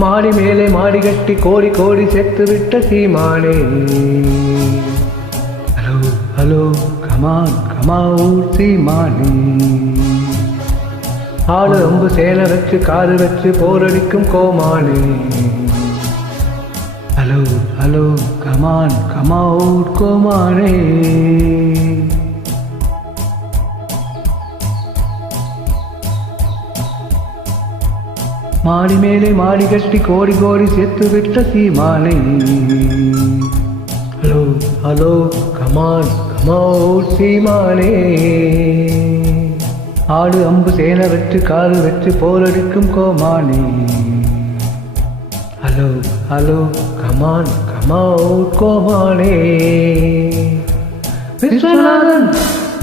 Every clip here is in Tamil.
மாடி மேலே மாடி கட்டி கோடி கோடி செத்து விட்ட சீமானே. ஹலோ ஹலோ கமான் கமாவூர் சீமானே. ஆளு அம்பு சேலை வச்சு காரு வச்சு போரடிக்கும் கோமானே. ஹலோ ஹலோ கமான் கமாவூர் கோமானே. மாடி மேலே மாடி கட்டி கோடி கோடி செத்து விட்ட சீமானே. ஹலோ ஹலோ கமான் கமாவூர் சீமானே. ஆடு அம்பு சேனை வச்சு காரு வச்சு போரடிக்கும் கோமானே. ஹலோ ஹலோ கமான் கமாவூர் கோமானே. விஸ்வநாதன்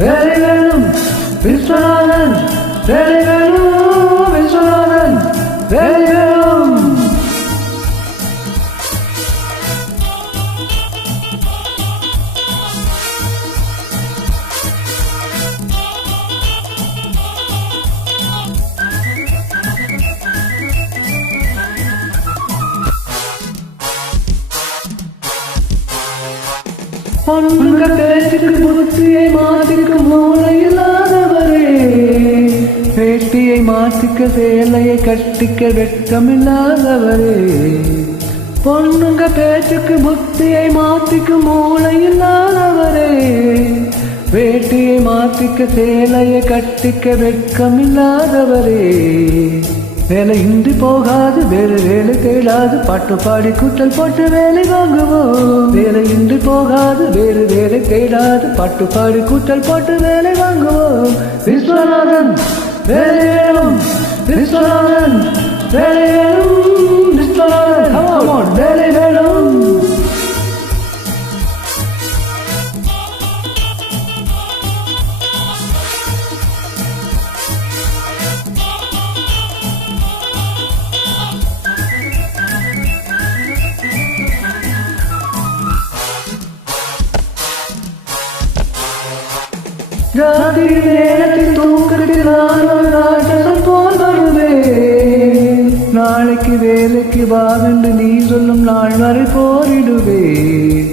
வேலை வேணும், விஸ்வநாதன் வேலை வேணும், விஸ்வநாதன் வேலை வேணும். பொண்ணுங்க பேச்சுக்கு புத்தியை மாத்திக்கும் மூளை இல்லாதவரே. வேட்டியை மாத்திக்க சேலையை கட்டிக்க வெட்கமில்லாதவரே. பொண்ணுங்க பேச்சுக்கு புத்தியை மாத்திக்கும் மூளை இல்லாதவரே. வேட்டியை மாத்திக்க சேலையை கட்டிக்க வெட்கமில்லாதவரே. வேலை இன்றி போகாது, வேறு வேலை தேடாது, பாட்டு பாடி கூட்டல் போட்டு வேலை வாங்குவோம். வேலை இன்றி போகாது, வேறு வேலை தேடாது, பாட்டு பாடி கூட்டல் போட்டு வேலை வாங்குவோம். விஸ்வநாதன் வேலை வேணும், விஸ்வநாதன் வேலை வேணும், விஸ்வநாதன் வேலை வேணும். ராத்திரி நேரத்தில் தூக்கத்தில் நான் ராட்சசம் போல் வருவேன். நாளைக்கு வேலைக்கு வாவென்று நீ சொல்லும் நாள் வரை போரிடுவேன்.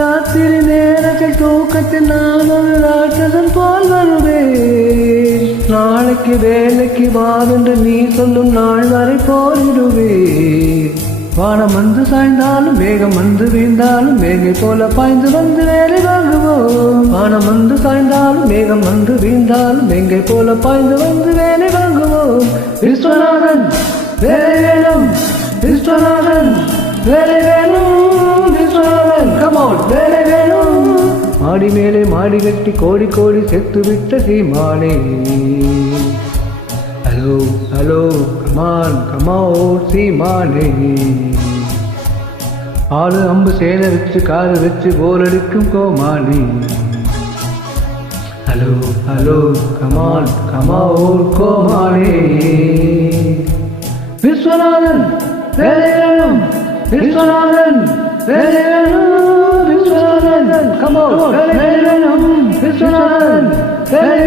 ராத்திரி நேரத்தில் தூக்கத்தில் நான் ஒரு ராட்சசம் போல் வருவேன். நாளைக்கு வேலைக்கு வாவென்று நீ சொல்லும் நாள் வரை போரிடுவேன். வானம் வந்து சாய்ந்தாலும் மேகம் வந்து வீழ்ந்தாலும் மேகை போல பாய்ந்து வந்து வேலை வாங்குவோம். வானம் வந்து சாய்ந்தாலும் மேகம் வந்து வீழ்ந்தாலும் மேகை போல பாய்ந்து வந்து வேலை வாங்குவோம். விஸ்வநாதன் வேலை வேணும், விஸ்வநாதன் வேலை வேணும், விஸ்வநாதன் கமௌன் வேலை வேணும். மாடி மேலே மாடி கட்டி கோடி கோடி செத்து விட்ட சீமானே. ஹலோ ஹலோ கமான் கமாவூர் சீமானே. ஆளு அம்பு சேலை வச்சு காரு வச்சு போரடிக்கும் கோமானே. ஹலோ ஹலோ கமான் கமாவூர் கோமானே. விஸ்வநாதன் வேலை வேணும், விஸ்வநாதன் வேலை வேணும், விஸ்வநாதன் கமான் வேலை வேணும், விஸ்வநாதன் வேலை